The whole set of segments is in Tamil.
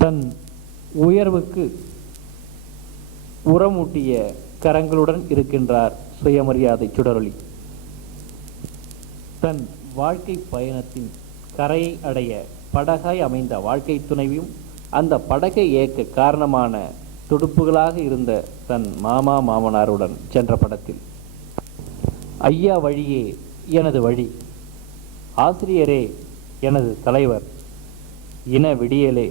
தன் உயர்வுக்கு உரமூட்டிய கரங்களுடன் இருக்கின்றார் சுயமரியாதை சுடரொளி. தன் வாழ்க்கை பயணத்தின் கரையை அடைய படகாய் அமைந்த வாழ்க்கை துணைவியும் அந்த படகை இயக்க காரணமான துடுப்புகளாக இருந்த தன் மாமா மாமனாருடன் சென்ற படத்தில் ஐயா வழியே எனது வழி, ஆசிரியரே எனது தலைவர், இன விடியலே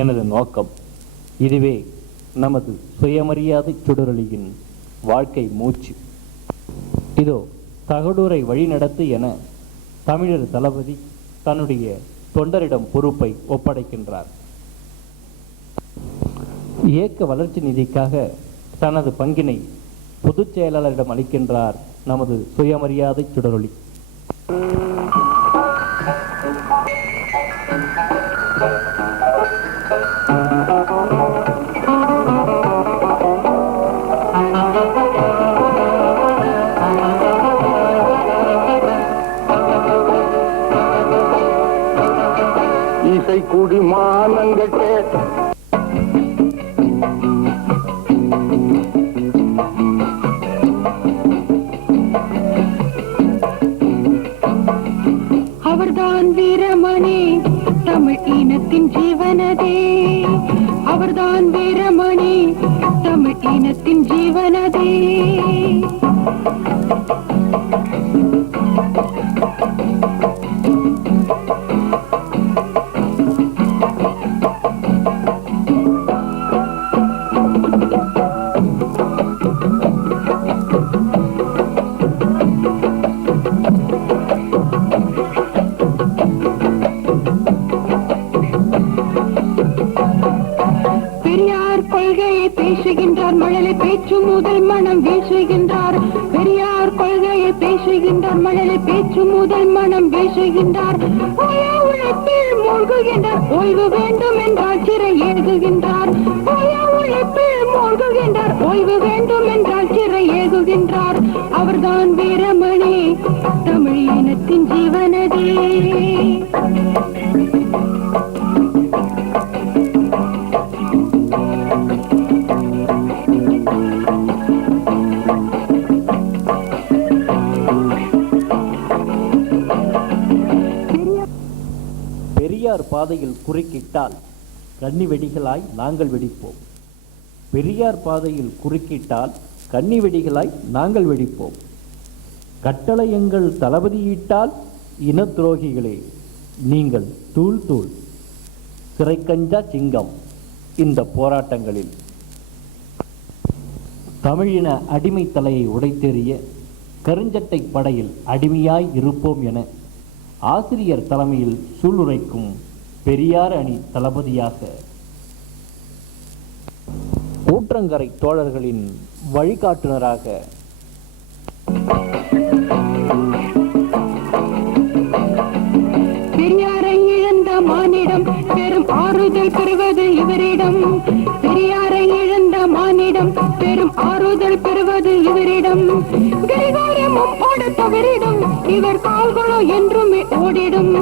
எனது நோக்கம், இதுவே நமது சுயமரியாதை சுடரொளியின் வாழ்க்கை மூச்சு. இதோ தகடூரை வழிநடத்து என தமிழர் தளபதி தன்னுடைய தொண்டரிடம் பொறுப்பை ஒப்படைக்கின்றார். இயக்க வளர்ச்சி நிதிக்காக தனது பங்கினை பொதுச் செயலாளரிடம் அளிக்கின்றார் நமது சுயமரியாதை சுடரொளி. இசை கூடி மானங்கட்டே அவர்தான் வீரமணி தமிழ் இனத்தின் ஜீவனதே, அவர்தான் வீரமணி தமிழ் இனத்தின் ஜீவனதே. பேசுகின்றார் மழலை பேச்சு முதல் மனம் வீசுகின்றார். பெரியார் கொள்கையை பேசுகின்றார் மழலை பேச்சு முதல் மனம் வீசுகின்றார். உழைப்பில் மூழ்குகின்றார் ஓய்வு வேண்டும் என்றால் சிறை ஏகுகின்றார். உழைப்பில் மூழ்குகின்றார் ஓய்வு வேண்டும் என்றால் சிறை ஏகுகின்றார். அவர்தான் வீரமணி தமிழ் இனத்தின் ஜீவனதே. பெரியார் பாதையில் குறுக்கிட்டால் கன்னி வெடிகளாய் நாங்கள் வெடிப்போம். பெரியார் பாதையில் குறுக்கிட்டால் கன்னி வெடிகளாய் நாங்கள் வெடிப்போம். கட்டளை எங்கள் தளபதியிட்டால் இன துரோகிகளே நீங்கள் தூள் தூள். சிறைக்கஞ்சா சிங்கம் இந்த போராட்டங்களில். தமிழின அடிமை தலையை உடைத்தெறிய கருஞ்சட்டை படையில் அடிமையாய் இருப்போம் என ஆசிரியர் தலைமையில் சூளுரைக்கும் பெரியார் அணி தளபதியாக ஊற்றங்கரை தோழர்களின் வழிகாட்டுனராக பெரியாரை இழந்த மானிடம் பெரும் ஆறுதல் பெறுவது இவரிடம். பெரியாரை இழந்த மானிடம் பெரும் ஆறுதல் பெறுவது இவரிடம். கடிகாரமும் ஓட தவறிடும் இவர் கால்களோ என்றுமே ஓடிடும்.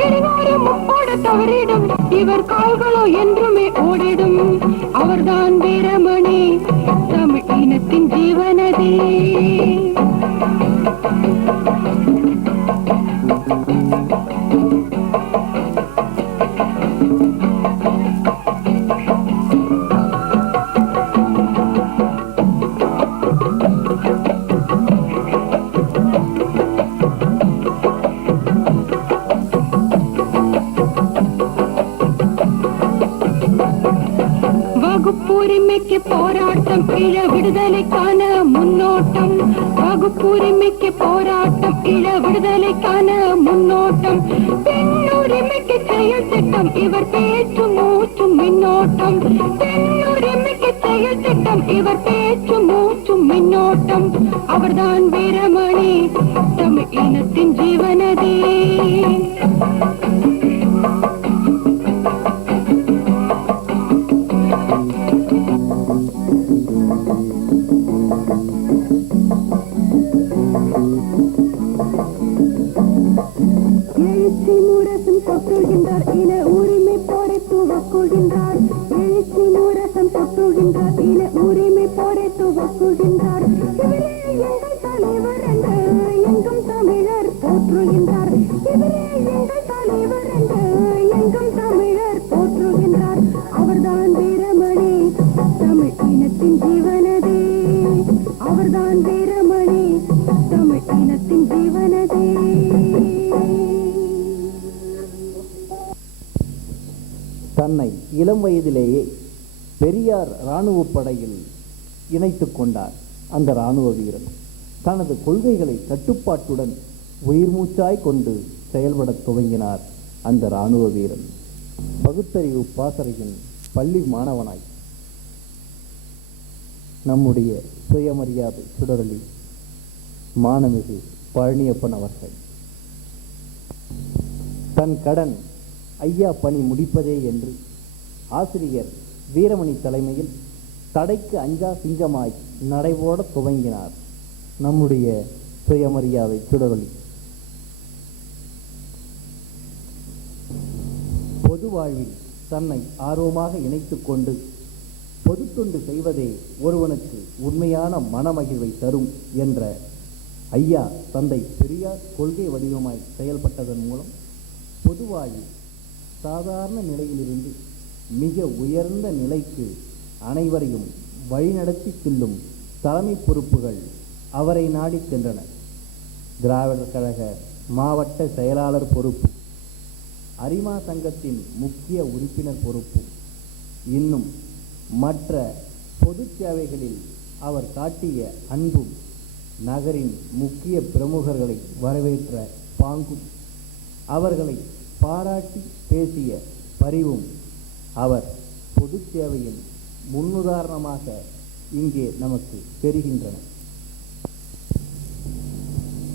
கடிகாரமும் ஓட தவறிடும் இவர் கால்களோ என்றுமே ஓடிடும். அவர்தான் வீரமணி தமிழ் இனத்தின் ஜீவனதே. வகுப்புரிமைக்கு போராட்டம் இழ விடுதலைக்கான முன்னோட்டம். வகுப்புரிமைக்கு போராட்டம் இழ விடுதலைக்கான முன்னோட்டம். பெண்ணுரிமைக்கு செயல் திட்டம் இவர் பேச்சு மூச்சும் மின்னோட்டம். பெண்ணுரிமைக்கு செயல் திட்டம் இவர் பேச்சு மூச்சும் மின்னோட்டம். அவர்தான் வீரமணி தமிழ் இனத்தின் ஜீவனதே. எழுச்சி முரசும் கொட்டுகின்றார் இன உரிமை போரை துவக்குகின்றார். போற்றுகின்றார். எழுச்சி முரசம் கொட்டுகின்றார். இன உரிமை போரை துவக்குகின்றார். இவரே எங்கள் தலைவர் என்று எங்கும் தமிழர் போற்றுகின்றார். இவரே எங்கள் தலைவர் என்று எங்கும் தமிழர் போற்றுகின்றார். அவர்தான் வீரமணி, தமிழ் இனத்தின் ஜீவனதே. அவர்தான் வீரமணி, தமிழ் இனத்தின் ஜீவனதே. தன்னை இளம் வயதிலேயே பெரியார் இராணுவப் படையில் இணைத்துக் கொண்டார் அந்த இராணுவ வீரன். தனது கொள்கைகளை கட்டுப்பாட்டுடன் உயிர் மூச்சாய் கொண்டு செயல்படத் துவங்கினார் அந்த இராணுவ வீரன். பகுத்தறிவு பாசறையின் பள்ளி மாணவனாய் நம்முடைய சுயமரியாதை சுடரொளி மானமிகு பழனியப்பன் அவர்கள் தன் கடன் ஐயா பணி முடிப்பதே என்று ஆசிரியர் வீரமணி தலைமையில் தடைக்கு அஞ்சா சிங்கமாய் நடைபோட துவங்கினார் நம்முடைய சுயமரியாதை சுடரொளி. பொது வாழ்வில் தன்னை ஆர்வமாக இணைத்துக் கொண்டு பொது தொண்டு செய்வதே ஒருவனுக்கு உண்மையான மனமகிழ்வை தரும் என்ற ஐயா தந்தை பெரியார் கொள்கை வடிவமாய் செயல்பட்டதன் மூலம் பொது வாழ்வில் சாதாரண நிலையிலிருந்து மிக உயர்ந்த நிலைக்கு அனைவரையும் வழிநடத்தி செல்லும் தலைமை பொறுப்புகள் அவரை நாடி சென்றன. திராவிடர் கழக மாவட்ட செயலாளர் பொறுப்பு, அரிமா சங்கத்தின் முக்கிய உறுப்பினர் பொறுப்பு, இன்னும் மற்ற பொது சேவைகளில் அவர் காட்டிய அன்பும் நகரின் முக்கிய பிரமுகர்களை வரவேற்ற பாங்கும் அவர்களை பாராட்டி பேசிய பரிவும் அவர் பொது சேவையின் முன்னுதாரணமாக இங்கே நமக்கு தெரிகின்றன.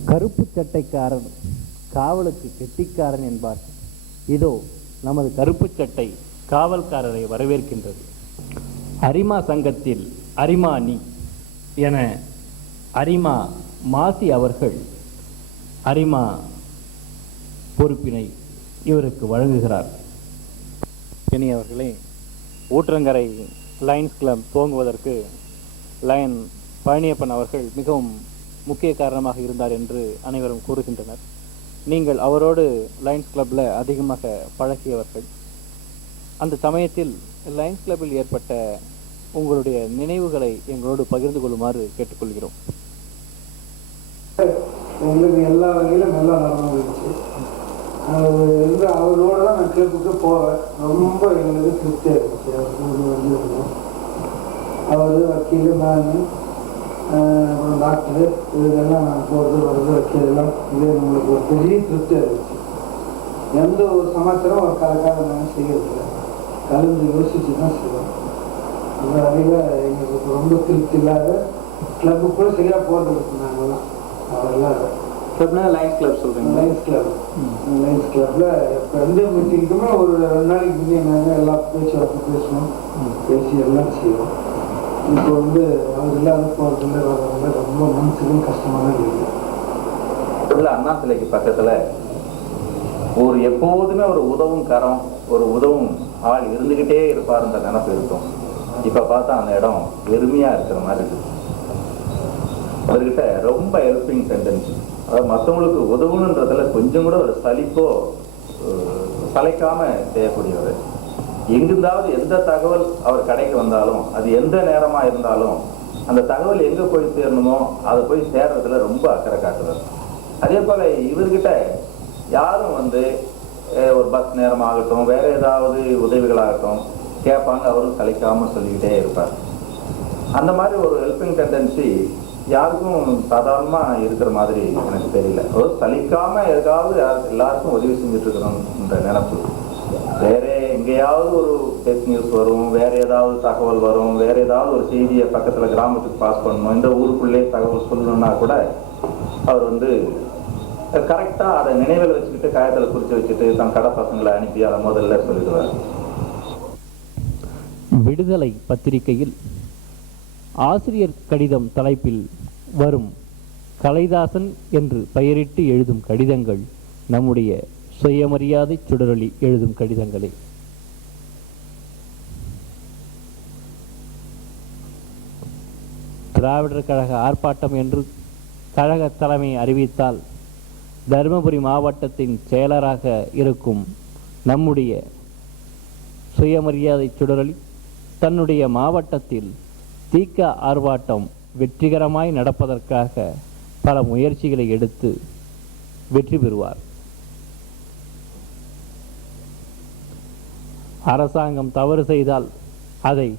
கருப்பு சட்டைக்காரன் காவலுக்கு கெட்டிக்காரன் என்பார். இதோ நமது கருப்பு சட்டை காவல்காரரை வரவேற்கின்றது. அரிமா சங்கத்தில் அரிமா நீ என அரிமா மாசி அவர்கள் அரிமா பொறுப்பினை இவருக்கு வழங்குகிறார். இனி அவர்களே, ஊற்றங்கரை லயன்ஸ் கிளப் துவங்குவதற்கு லயன் பழனியப்பன் அவர்கள் மிகவும் முக்கிய காரணமாக இருந்தார் என்று அனைவரும் கூறுகின்றனர். நீங்கள் அவரோடு லயன்ஸ் கிளப்பில் அதிகமாக பழகியவர்கள். அந்த சமயத்தில் லயன்ஸ் கிளப்பில் ஏற்பட்ட உங்களுடைய நினைவுகளை எங்களோடு பகிர்ந்து கொள்ளுமாறு கேட்டுக்கொள்கிறோம். எங்களுக்கு எல்லா வகையிலும் நல்லா நடந்துருச்சு. அவரோட தான் நான் கிளப்புக்கு போவேன். ரொம்ப எங்களுக்கு திருப்தியாக இருந்துச்சு. வந்துருந்தோம். அவர் வக்கீல், நான் அப்புறம் டாக்டரு, இதெல்லாம் நான் போகிறது வர்றது வைக்கிறதெல்லாம் இது நம்மளுக்கு ஒரு பெரிய திருப்தியாக இருந்துச்சு. எந்த ஒரு சமாச்சாரம் ஒரு கலக்காக நாங்கள் செய்யறதில்லை, கலந்து யோசிச்சு தான் செய்வோம். அந்த வகையில் எங்களுக்கு ரொம்ப திருப்தி இல்லாத கிளப்பு கூட சரியாக போகிறது இருக்கு. நாங்கள்லாம் அவரெல்லாம் கிளப்னா லயன்ஸ் கிளப் சொல்கிறீங்க? Lions club. லயன்ஸ் கிளப்பில் இப்போ எந்த மீட்டிங்குமே ஒரு 2 நாளைக்கு முன்னே நாங்கள் எல்லாம் பேச்சுவார்த்தை பேசணும், பேசி எல்லாம் செய்வோம். இப்போ அவர் இல்லாத போகிறதுல வரவங்க ரொம்ப மனசுக்கும் கஷ்டமாக தான் இருக்குது. அண்ணா சிலைக்கு பக்கத்தில் ஒரு எப்போதுமே ஒரு உதவும் கரம், ஒரு உதவும் ஆள் இருந்துக்கிட்டே இருப்பாருன்ற நினைப்பு இருக்கும். இப்போ பார்த்தா அந்த இடம் வெறுமையாக இருக்கிற மாதிரி இருக்குது. அவர்கிட்ட ரொம்ப ஹெல்பிங் டெண்டன்சி, அதாவது மற்றவங்களுக்கு உதவுன்றதுல கொஞ்சம் கூட ஒரு சலிப்போ சளைக்காம செய்யக்கூடியவர். எங்கிருந்தாவது எந்த தகவல் அவர் கடைக்கு வந்தாலும், அது எந்த நேரமா இருந்தாலும் அந்த தகவல் எங்க போய் சேரணுமோ அதை போய் சேர்றதுல ரொம்ப அக்கறை காட்டுவார். அதே போல இவர்கிட்ட யாரும் ஒரு பஸ் நேரம் ஆகட்டும், வேற ஏதாவது உதவிகளாகட்டும் கேட்பாங்க, அவரும் சலிக்காம சொல்லிக்கிட்டே இருப்பார். அந்த மாதிரி ஒரு ஹெல்பிங் டெண்டன்சி யாருக்கும் சாதாரணமா இருக்கிற மாதிரி எனக்கு தெரியல. ஒரு சலிக்காம எதாவது எல்லாருக்கும் உதவி செஞ்சுட்டு இருக்கணும்ன்ற நினைப்பு. வேற எங்கேயாவது ஒரு ஃபேக் நியூஸ் வரும், வேற ஏதாவது தகவல் வரும், வேற ஏதாவது ஒரு செய்தியை பக்கத்துல கிராமத்துக்கு பாஸ் பண்ணணும், இந்த ஊருக்குள்ளே தகவல் சொல்லணும்னா கூட அவர் கரெக்டா அதை நினைவில் வச்சுக்கிட்டு காயத்துல குறிச்சு வச்சுட்டு தன் கடை பசங்களை அனுப்பி அதை முதல்ல சொல்லிடுவார். விடுதலை பத்திரிகையில் ஆசிரியர் கடிதம் தலைப்பில் வரும் கலைதாசன் என்று பெயரிட்டு எழுதும் கடிதங்கள் நம்முடைய சுயமரியாதை சுடரொளி எழுதும் கடிதங்களே. திராவிடர் கழக ஆர்ப்பாட்டம் என்று கழக தலைமை அறிவித்தால் தருமபுரி மாவட்டத்தின் செயலராக இருக்கும் நம்முடைய சுயமரியாதை சுடரொலி தன்னுடைய மாவட்டத்தில் தீக்க ஆர்ப்பாட்டம் வெற்றிகரமாய் நடப்பதற்காக பல முயற்சிகளை எடுத்து வெற்றி பெறுவார். அரசாங்கம் தவறு செய்தால் அதை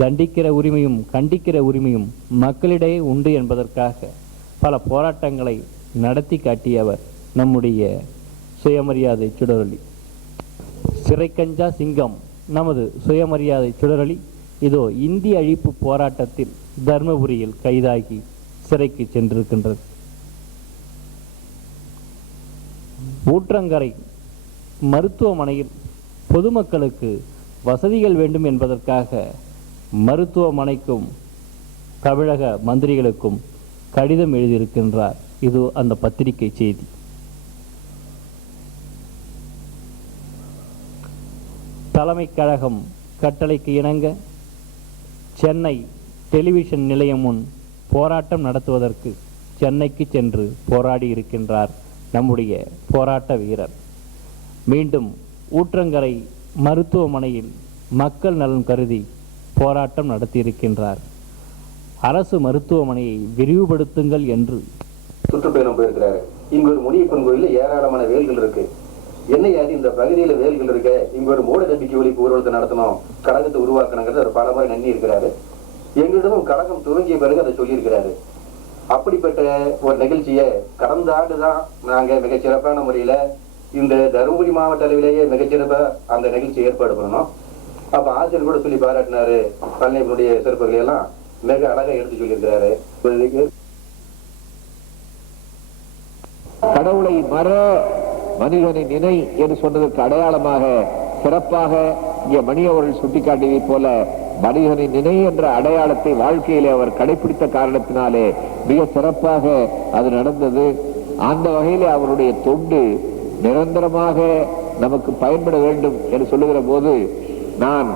தண்டிக்கிற உரிமையும் கண்டிக்கிற உரிமையும் மக்களிடையே உண்டு என்பதற்காக பல போராட்டங்களை நடத்தி காட்டியவர் நம்முடைய சுயமரியாதை சுடரொலி. சிறைக்கஞ்சா சிங்கம் நமது சுயமரியாதை சுடரொலி இதோ இந்திய அழிப்பு போராட்டத்தில் தர்மபுரியில் கைதாகி சிறைக்கு சென்றிருக்கின்றது. ஊற்றங்கரை மருத்துவமனையில் பொதுமக்களுக்கு வசதிகள் வேண்டும் என்பதற்காக மருத்துவமனைக்கும் தமிழக மந்திரிகளுக்கும் கடிதம் எழுதியிருக்கின்றார். இது அந்த பத்திரிகை செய்தி. தலைமை கழகம் கட்டளைக்கு இணங்க சென்னை டெலிவிஷன் நிலையம் முன் போராட்டம் நடத்துவதற்கு சென்னைக்கு சென்று போராடி இருக்கின்றார் நம்முடைய போராட்ட வீரர். மீண்டும் ஊற்றங்கரை மருத்துவமனையில் மக்கள் நலன் கருதி போராட்டம் நடத்தியிருக்கின்றார். அரசு மருத்துவமனையை விரிவுபடுத்துங்கள் என்று சுற்றுப்பயணம் போயிருக்கிறாரு. இங்க ஒரு முனியப்பன் கோயிலில் ஏராளமான வேல்கள் இருக்கு. என்னையாது இந்த பகுதியில வேல்கள் இருக்க, இங்க ஒரு மூட நம்பிக்கை ஒழிப்பு ஊர்வலத்தை நடத்தணும், கழகத்தை உருவாக்கணுங்கிறது ஒரு பல முறை நன்னி இருக்கிறாரு. எங்களிடமும் கழகம் துவங்கிய பிறகு அதை சொல்லியிருக்கிறாரு. அப்படிப்பட்ட ஒரு நிகழ்ச்சியை கடந்த ஆண்டுதான் நாங்க மிகச்சிறப்பான முறையில இந்த தருமபுரி மாவட்ட அளவிலேயே மிகச்சிறப்பா அந்த நிகழ்ச்சி ஏற்பாடு பண்ணணும். அப்ப ஆசிரியர் கூட சொல்லி பாராட்டினாரு. பழனியப்பனுடைய சிறப்புகளை எல்லாம் மிக அழகா எடுத்து சொல்லியிருக்கிறாரு. கடவுளை மற மனிதனை நினை என்று சொன்னதற்கு அடையாளமாக சிறப்பாக இங்கே மணி அவர்கள் சுட்டிக்காட்டியதை போல மனிதனை நினை என்ற அடையாளத்தை வாழ்க்கையிலே அவர் கடைபிடித்த காரணத்தினாலே மிக சிறப்பாக அது நடந்தது. அந்த வகையிலே அவருடைய தொண்டு நிரந்தரமாக நமக்கு பயன்பட வேண்டும் என்று சொல்லுகிற போது நான்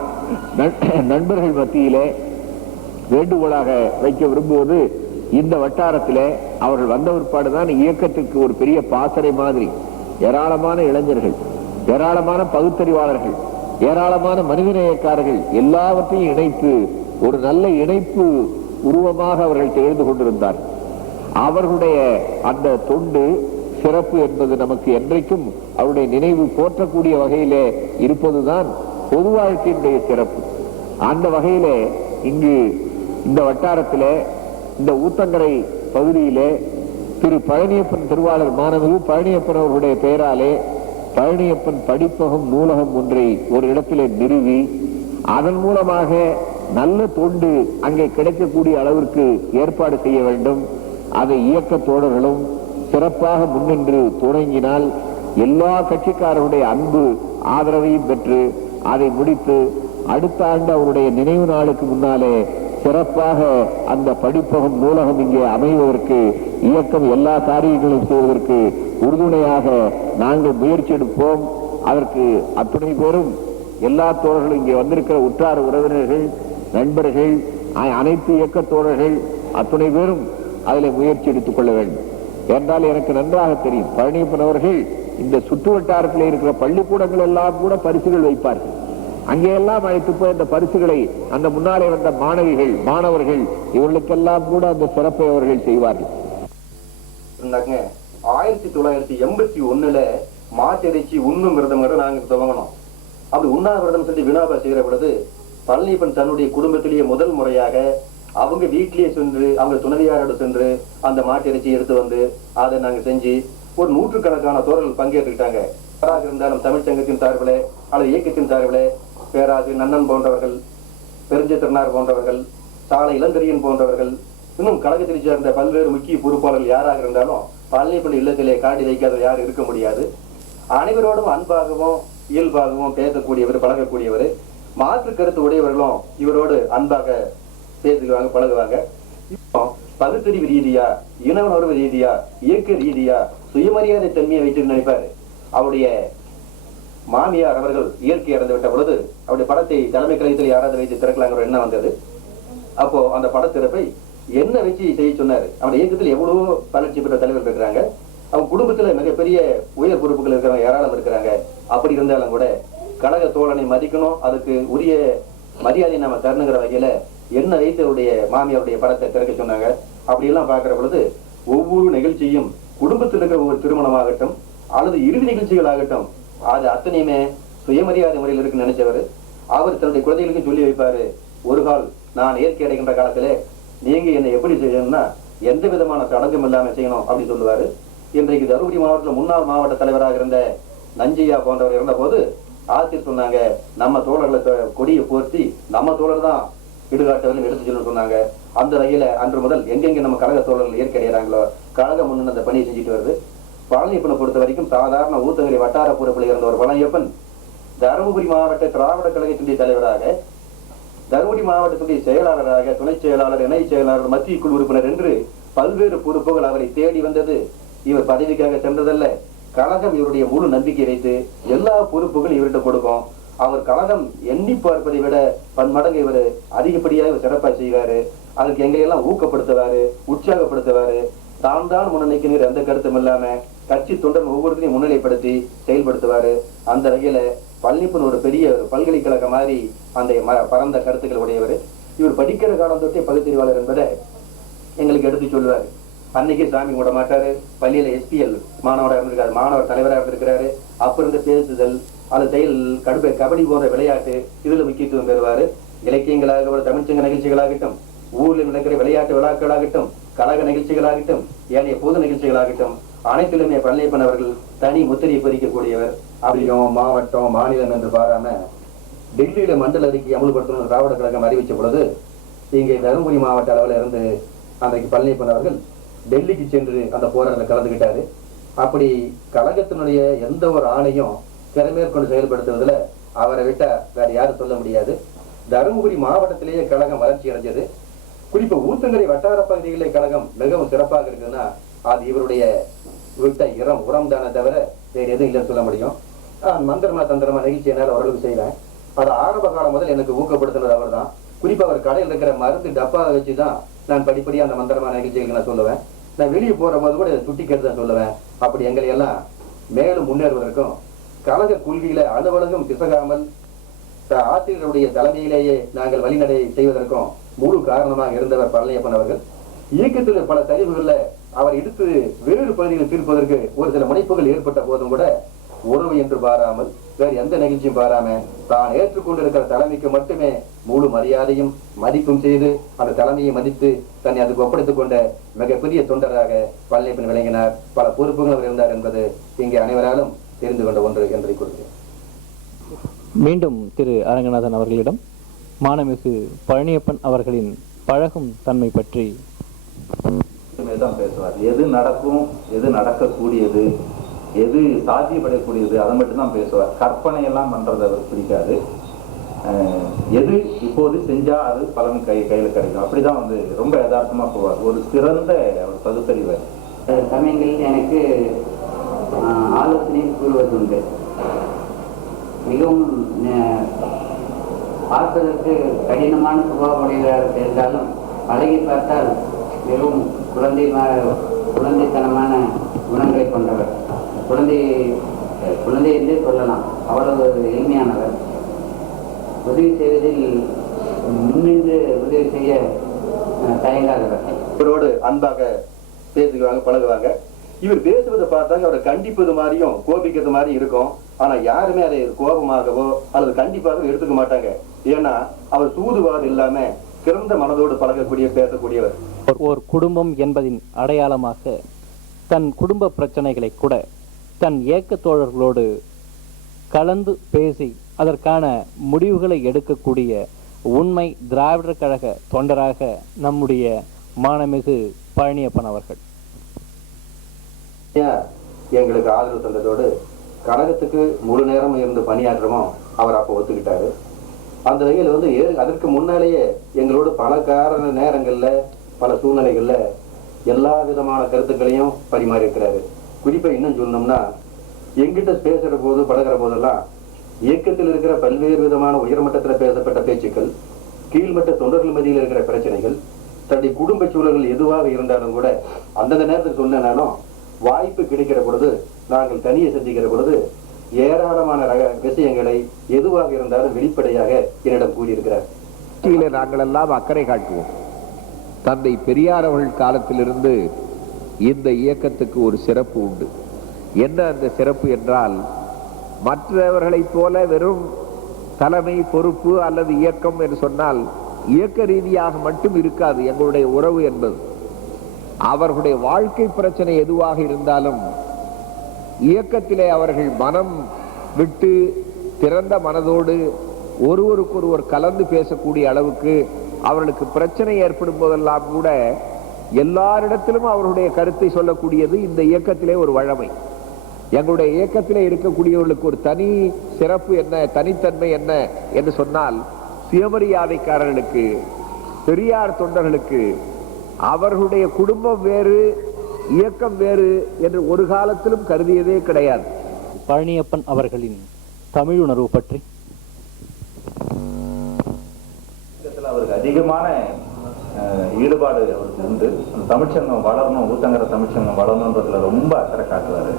நண்பர்கள் மத்தியிலே வேண்டுகோளாக வைக்க விரும்புவது, இந்த வட்டாரத்திலே அவர்கள் வந்த பிற்பாடுதான் இயக்கத்திற்கு ஒரு பெரிய பாசறை மாதிரி ஏராளமான இளைஞர்கள், ஏராளமான பகுத்தறிவாளர்கள், ஏராளமான மனிதநேயக்காரர்கள் எல்லாவற்றையும் இணைத்து ஒரு நல்ல இணைப்பு உருவமாக அவர்கள் திகழ்ந்து கொண்டிருந்தார். அவர்களுடைய அந்த தொண்டு சிறப்பு என்பது நமக்கு என்றைக்கும் அவருடைய நினைவு போற்றக்கூடிய வகையிலே இருப்பதுதான் பொது வாழ்க்கையினுடைய சிறப்பு. அந்த வகையிலே இங்கு இந்த வட்டாரத்திலே இந்த ஊத்தங்கரை பகுதியிலே திரு பழனியப்பன் திருவாளர் மாணவர்கள் பழனியப்பன் அவர்களுடைய பெயராலே பழனியப்பன் படிப்பகம் நூலகம் ஒன்றை ஒரு இடத்திலே நிறுவி அதன் மூலமாக நல்ல தொண்டு அங்கே கிடைக்கக்கூடிய அளவிற்கு ஏற்பாடு செய்ய வேண்டும். அதை இயக்க தோழர்களும் சிறப்பாக முன்னின்று தொடங்கினால் எல்லா கட்சிக்காரருடைய அன்பு ஆதரவையும் பெற்று அதை முடித்து அடுத்த ஆண்டு அவருடைய நினைவு நாளுக்கு முன்னாலே சிறப்பாக அந்த படிப்பகம் நூலகம் இங்கே அமைவதற்கு இயக்கம் எல்லா காரியங்களும் செய்வதற்கு உறுதுணையாக நாங்கள் முயற்சி எடுப்போம். அதற்கு அத்துணை பேரும் எல்லா தோழர்களும் இங்கே வந்திருக்கிற உற்றார் உறவினர்கள், நண்பர்கள், அனைத்து இயக்க தோழர்கள் அத்துணை பேரும் அதில் முயற்சி எடுத்துக் கொள்ள வேண்டும். என்றால் எனக்கு நன்றாக தெரியும், பழனியப்பன் அவர்கள் இந்த சுற்று வட்டாரத்தில் இருக்கிற பள்ளிக்கூடங்கள் எல்லாம் கூட பரிசுகள் வைப்பார்கள். அங்கேயெல்லாம் அழைத்து போய் அந்த பரிசுகளை அந்த முன்னாலே வந்த மாணவிகள் மாணவர்கள் இவர்களுக்கெல்லாம் கூட அந்த சிறப்பை அவர்கள் செய்வார்கள். 1981 மாட்டிறைச்சி உண்ணும் விரதம் நாங்க துவங்கணும். அப்படி உண்ணாவிரதம் சொல்லி வினாபா செய்கிற பொழுது பழனியப்பன் தன்னுடைய குடும்பத்திலேயே முதல் முறையாக அவங்க வீட்டிலேயே சென்று அவங்க துணைவியாரோடு சென்று அந்த மாட்டிறைச்சி எடுத்து வந்து அதை நாங்க செஞ்சு ஒரு 100கணக்கான தோழர்கள் பங்கேற்றுக்கிட்டாங்க. யாராக இருந்தாலும் தமிழ்ச்சங்கத்தின் சார்பில் அல்லது இயக்கத்தின் சார்பில் பேராசிரியர் நன்னன் போன்றவர்கள், பெருஞ்சித்திரனார் போன்றவர்கள், சாலை இளந்தரியன் போன்றவர்கள், இன்னும் கழகத்தை சேர்ந்த பல்வேறு முக்கிய பொறுப்பாளர்கள் யாராக இருந்தாலும் பழனியப்பன் இல்லத்திலே காட்டி வைக்காத யாரும் இருக்க முடியாது. அனைவரோடும் அன்பாகவும் இயல்பாகவும் பேசக்கூடியவர், பழகக்கூடியவர். மாற்று கருத்து உடையவர்களும் இவரோடு அன்பாக பேசுவாங்க, பழகுவாங்க. இப்போ பகுத்தறிவு ரீதியா, இனவுணர்வு ரீதியா, இயக்க ரீதியா சுயமரியாதை தன்மையை வைத்து நினைப்பாரு. அவருடைய மாமியார் அவர்கள் இயற்கை இறந்து விட்ட பொழுது அவருடைய படத்தை தலைமை கழகத்தில் யாராவது வைத்து திறக்கலாங்கிற எண்ணம் வந்தது. அப்போ அந்த படத்திறப்பை என்ன வச்சு செய்ய சொன்னாரு. அவன் இயக்கத்தில் எவ்வளவோ வளர்ச்சி பெற்ற தலைவர் இருக்கிறாங்க, அவன் குடும்பத்துல மிகப்பெரிய உயர் பொறுப்புகள் இருக்கிறவங்க ஏராளம் இருக்கிறாங்க. அப்படி இருந்தாலும் கூட கழக தோழனை மதிக்கணும், அதுக்கு உரிய மரியாதை நாம தரணுங்கிற வகையில என்ன வைத்து அவருடைய மாமியாருடைய படத்தை திறக்க சொன்னாங்க. அப்படியெல்லாம் பார்க்கிற பொழுது ஒவ்வொரு நிகழ்ச்சியும் குடும்பத்தில் இருக்கிற ஒரு திருமணமாகட்டும் அல்லது இறுதி நிகழ்ச்சிகள் ஆகட்டும், அது அத்தனையுமே சுயமரியாதை முறையில் இருக்குன்னு நினைச்சவர். அவர் தன்னுடைய குழந்தைகளுக்கும் சொல்லி வைப்பாரு, ஒரு கால் நான் இயற்கை அடைகின்ற காலத்துல நீங்க என்னை எப்படி செய்யணும்னா எந்த விதமான சடங்கும் இல்லாம செய்யணும் அப்படின்னு சொல்லுவாரு. இன்றைக்கு தருமபுரி மாவட்டத்தில் முன்னாள் மாவட்ட தலைவராக இருந்த நஞ்சையா போன்றவர் இருந்த போது ஆசிரியர் சொன்னாங்க, நம்ம தோழர்களை கொடியை போர்த்தி நம்ம தோழர் தான் இடுகாட்டவர்கள் எடுத்து சொல்லணும்னு சொன்னாங்க. அந்த வகையில அன்று முதல் எங்கெங்க நம்ம கழக தோழர்கள் இயற்கை அடைகிறாங்களோ கழகம் முன்னு அந்த பணியை செஞ்சுட்டு வருது. பழனியப்பனை பொறுத்த வரைக்கும் சாதாரண ஊத்தங்கரை வட்டார பொறுப்பில் இருந்த ஒரு பழனியப்பன் தருமபுரி மாவட்ட திராவிட கழகத்தினுடைய தலைவராக, தருமபுரி மாவட்டத்துடைய செயலாளராக, துணை செயலாளர், இணை செயலாளர், மத்திய குழு உறுப்பினர் என்று பல்வேறு பொறுப்புகள் அவரை தேடி வந்தது. இவர் பதவிக்காக சென்றதல்ல, கழகம் இவருடைய முழு நம்பிக்கை வைத்து எல்லா பொறுப்புகளும் இவர்கிட்ட கொடுக்கும். அவர் கழகம் எண்ணி பார்ப்பதை விட பன்மடங்கு இவர் அதிகப்படியாக சிறப்பாக செய்வாரு. அதுக்கு எங்களையெல்லாம் ஊக்கப்படுத்துவாரு, உற்சாகப்படுத்துவாரு. தான் தான் முன்னணிக்கு எந்த கருத்தும் இல்லாம கட்சி தொண்டன் ஒவ்வொருத்தையும் முன்னிலைப்படுத்தி செயல்படுத்துவாரு. அந்த வகையில பழனியப்பன் ஒரு பெரிய பல்கலைக்கழகம் மாதிரி அந்த பரந்த கருத்துக்கள் உடையவர். இவர் படிக்கிற காலம் தொட்டே பகுத்தறிவாளர் என்பதை எங்களுக்கு எடுத்து சொல்லுவாரு. அன்னைக்கு சாமி விட மாட்டாரு. பள்ளியில SPL மாணவராக இருந்திருக்காரு, மாணவர் தலைவராக இருந்திருக்கிறாரு. அப்ப இருந்து பேசுதல், அது செயல், கபடி போன்ற விளையாட்டு இதுல முக்கியத்துவம் பெறுவாரு. இலக்கியங்களாக, தமிழ்ச்சங்க நிகழ்ச்சிகளாகட்டும், ஊரில் நடக்கிற விளையாட்டு விழாக்களாகட்டும், கழக நிகழ்ச்சிகளாகட்டும், ஏனைய பொது நிகழ்ச்சிகளாகட்டும், அனைத்திலுமே பழனியப்பன் அவர்கள் தனி முத்திரையை பதிக்கக்கூடியவர். அப்படியும் மாவட்டம், மாநிலம் என்று பாராம டெல்லியில மண்டல அறிக்கை அமல்படுத்தணும் திராவிட கழகம் அறிவிச்ச பொழுது இங்கே தருமபுரி மாவட்ட அளவில் இருந்து அன்றைக்கு பழனியப்பன் அவர்கள் டெல்லிக்கு சென்று அந்த போராட்டத்தில் கலந்துகிட்டாரு. அப்படி கழகத்தினுடைய எந்த ஒரு ஆணையும் திறமேற்கொண்டு செயல்படுத்துவதில் அவரை விட்டா வேற யாரும் சொல்ல முடியாது. தருமபுரி மாவட்டத்திலேயே கழகம் வளர்ச்சி அடைஞ்சது. குறிப்பா ஊத்தங்கரை வட்டார பகுதிகளிலே கழகம் மிகவும் சிறப்பாக இருக்குன்னா அது இவருடைய விட்ட உரம் தானே தவிர வேற எதுவும் இல்லைன்னு சொல்ல முடியும். மந்திரமா தந்திரமா நிகழ்ச்சி என்னால் ஓரளவுக்கு செய்வேன். அது ஆரம்ப காலம் முதல் எனக்கு ஊக்கப்படுத்தினது அவர் தான். குறிப்பா அவர் கடையில் இருக்கிற மருந்து டப்பாவை வச்சுதான் நான் படிப்படியா அந்த மந்திரமான நிகழ்ச்சிகளுக்கு நான் சொல்லுவேன். நான் வெளியே போற போது கூட சுட்டிக்கிறது தான் சொல்லுவேன். அப்படி எங்களை எல்லாம் மேலும் முன்னேறுவதற்கும் கழக கொள்கையில அலுவலகம் பிசகாமல் ஆசிரியருடைய தலைமையிலேயே நாங்கள் வழிநடை செய்வதற்கும் முழு காரணமாக இருந்தவர் பழனியப்பன் அவர்கள். இயக்கத்தில் பல சரிவுகள்ல அவர் எடுத்து வேறு பகுதியில் தீர்ப்பதற்கு ஒரு சில முனைப்புகள் ஏற்பட்ட போதும் கூட உறவு என்று பாராமல் வேறு எந்த நிகழ்ச்சியும் பாராம தான் ஏற்றுக்கொண்டிருக்கிற தலைமைக்கு மட்டுமே முழு மரியாதையும் மதிப்பும் செய்து அந்த தலைமையை மதித்து தன்னை அதுக்கு ஒப்படைத்துக் கொண்ட மிகப்பெரிய தொண்டராக பழனியப்பன் விளங்கினார். பல பொறுப்புகள் அவர் இருந்தார் என்பது இங்கே அனைவராலும் தெரிந்து கொண்ட ஒன்று என்று கூறுகிறேன். மீண்டும் திரு அரங்கநாதன் அவர்களிடம் மானமிகு பழனியப்பன் அவர்களின் பழகும் தன்மை பற்றி தான் பேசுவார். எது நடக்கும், எது நடக்கக்கூடியது, எது சாத்தியப்படக்கூடியது அதை மட்டும்தான் பேசுவார். கற்பனை எல்லாம் பண்றது அவர் பிடிக்காது. எது இப்போது செஞ்சா அது பலன் கையில கிடைக்கும், அப்படிதான் ரொம்ப யதார்த்தமா போவார். ஒரு சிறந்த அவர் பகுத்தறிவர். சமயங்களில் எனக்கு ஆலோசனை கூறுவது உண்டு. மிகவும் பார்ப்பதற்கு கடினமான சுபாவமுடையவராக இருந்தாலும் பழகி பார்த்தால் மிகவும் குழந்தைத்தனமான குணங்களை கொண்டவர். குழந்தை என்றே சொல்லலாம். அவ்வளவு எளிமையானவர். உதவி செய்வதில் முன்னின்று உதவி செய்ய தயங்காதவர். இவரோடு அன்பாக பேசுவாங்க, பழகுவாங்க. இவர் பேசுவதை பார்த்தாங்க அவரை கண்டிப்பது மாதிரியும் கோபிக்கிறது மாதிரி இருக்கும். ஆனா யாருமே அதை கோபமாகவோ அல்லது கண்டிப்பாகவோ எடுத்துக்க மாட்டாங்க. ஏன்னா அவர் சூதுவாது இல்லாம சிறந்த மனதோடு பழகக்கூடிய, பேசக்கூடியவர். ஒரு குடும்பம் என்பதின் அடையாளமாக தன் குடும்ப பிரச்சனைகளை கூட தன் இயக்க தோழர்களோடு கலந்து பேசி அதற்கான முடிவுகளை எடுக்கக்கூடிய உண்மை திராவிடர் கழக தொண்டராக நம்முடைய மானமிகு பழனியப்பன் அவர்கள் எங்களுக்கு ஆதரவு தந்ததோடு கழகத்துக்கு முழு நேரம் இருந்து பணியாற்றமோ அவர் அப்போ ஒத்துக்கிட்டாரு. அந்த வகையில் அதற்கு முன்னாலேயே எங்களோடு பல காரண நேரங்கள்ல பல சூழ்நிலைகள்ல எல்லா விதமான கருத்துக்களையும் பரிமாறி இருக்கிறாரு. குறிப்பா இன்னும் சொல்லணும்னா எங்கிட்ட பேசுற போது பழகிற போதெல்லாம் இயக்கத்தில் இருக்கிற பல்வேறு விதமான உயர்மட்டத்தில் பேசப்பட்ட பேச்சுக்கள், கீழ்மட்ட தொண்டர்கள் மத்தியில் இருக்கிற பிரச்சனைகள், தன்னுடைய குடும்ப சூழல்கள் எதுவாக இருந்தாலும் கூட அந்தந்த நேரத்துக்கு சொன்னாலும் வாய்ப்பு கிடைக்கிற பொழுது நாங்கள் தனியை சந்திக்கிற பொழுது ஏராளமான விஷயங்களை எதுவாக இருந்தாலும் வெளிப்படையாக என்னிடம் கூறியிருக்கிறார். நாங்கள் எல்லாம் அக்கறை காட்டுவோம். தந்தை பெரியார் அவர்கள் காலத்திலிருந்து இந்த இயக்கத்துக்கு ஒரு சிறப்பு உண்டு. என்ன அந்த சிறப்பு என்றால், மற்றவர்களைப் போல வெறும் தலைமை பொறுப்பு அல்லது இயக்கம் என்று சொன்னால் இயக்க ரீதியாக மட்டும் இருக்காது எங்களுடைய உறவு என்பது. அவர்களுடைய வாழ்க்கை பிரச்சனை எதுவாக இருந்தாலும் இயக்கத்திலே அவர்கள் மனம் விட்டு திறந்த மனதோடு ஒருவருக்கொருவர் கலந்து பேசக்கூடிய அளவுக்கு அவர்களுக்கு பிரச்சனை ஏற்படும் போதெல்லாம் கூட எல்லாரிடத்திலும் அவர்களுடைய கருத்தை சொல்லக்கூடியது இந்த இயக்கத்திலே ஒரு வழமை. எங்களுடைய இயக்கத்திலே இருக்கக்கூடியவர்களுக்கு ஒரு தனி சிறப்பு என்ன, தனித்தன்மை என்ன என்று சொன்னால், சுயமரியாதைக்காரர்களுக்கு, பெரியார் தொண்டர்களுக்கு அவர்களுடைய குடும்பம் வேறு இயக்கம் வேறு என்று ஒரு காலத்திலும் கருதியதே கிடையாது. பழனியப்பன் அவர்களின் தமிழுணர்வு பற்றி அவருக்கு அதிகமான ஈடுபாடு அவருக்கு உண்டு. அந்த தமிழ்ச்சங்கம் வளரணும், ஊத்தங்கர தமிழ்ச்சங்கம் வளரணுன்றதுல ரொம்ப அக்கறை காட்டுவாரு.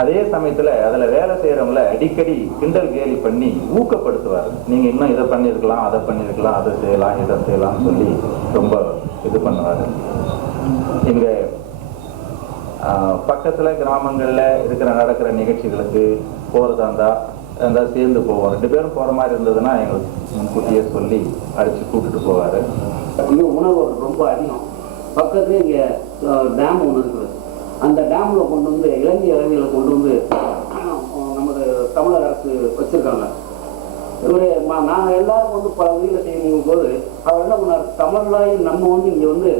அதே சமயத்துல அதுல வேலை செய்யறவங்கள அடிக்கடி கிண்டல் கேலி பண்ணி ஊக்கப்படுத்துவாரு. நீங்க இன்னும் இதை பண்ணிருக்கலாம், அதை பண்ணிருக்கலாம், அதை செய்யலாம், இதை செய்யலாம்னு சொல்லி ரொம்ப இது பண்ணுவாரு. இங்க பக்கத்துல கிராமங்கள்ல நடக்கிற நிகழ்ச்சிகளுக்கு போறதா இருந்தா சேர்ந்து போவோம். 2 பேரும் போற மாதிரி இருந்ததுன்னா எங்களுக்கு முன்கூட்டியே சொல்லி அடிச்சு கூப்பிட்டு போவாரு. உணவு ரொம்ப அதிகம். பக்கத்துல இங்க டேம் ஒன்று இருக்குது. அந்த டேம்ல கொண்டு வந்து இளைஞர்களை கொண்டு வந்து நமது தமிழக அரசு வச்சிருக்காங்க. இவரு நாங்கள் எல்லாரும் வந்து பல உதவிகளை செய்யும் போது அவர் என்ன பண்ணார், தமிழ்நாய் நம்ம வந்து இங்க வந்து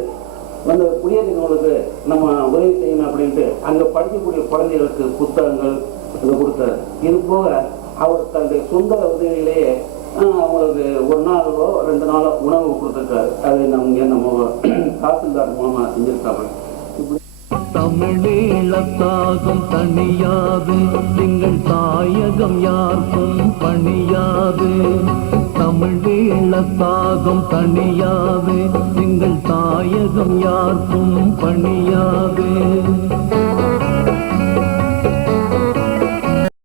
குடியேற்றங்களுக்கு நம்ம உதவி செய்யணும் அப்படின்ட்டு அங்க படிக்கக்கூடிய குழந்தைகளுக்கு புத்தகங்கள் இது கொடுத்தாரு. இது போக அவர் தன்னுடைய சொந்த உதவியிலேயே அவங்களுக்கு 1 நாளோ 2 நாளோ உணவு கொடுத்துருக்காரு. அது நம்ம தாசில்தார் மூலமா செஞ்சிருக்காங்க. தமிழீழத்தாகம் தனியாது, எங்கள் தாயகம் யாருக்கும் பணியாது. தமிழீழத்தாகம் தனியாது, எங்கள் தாயகம் யாருக்கும் பணியாது.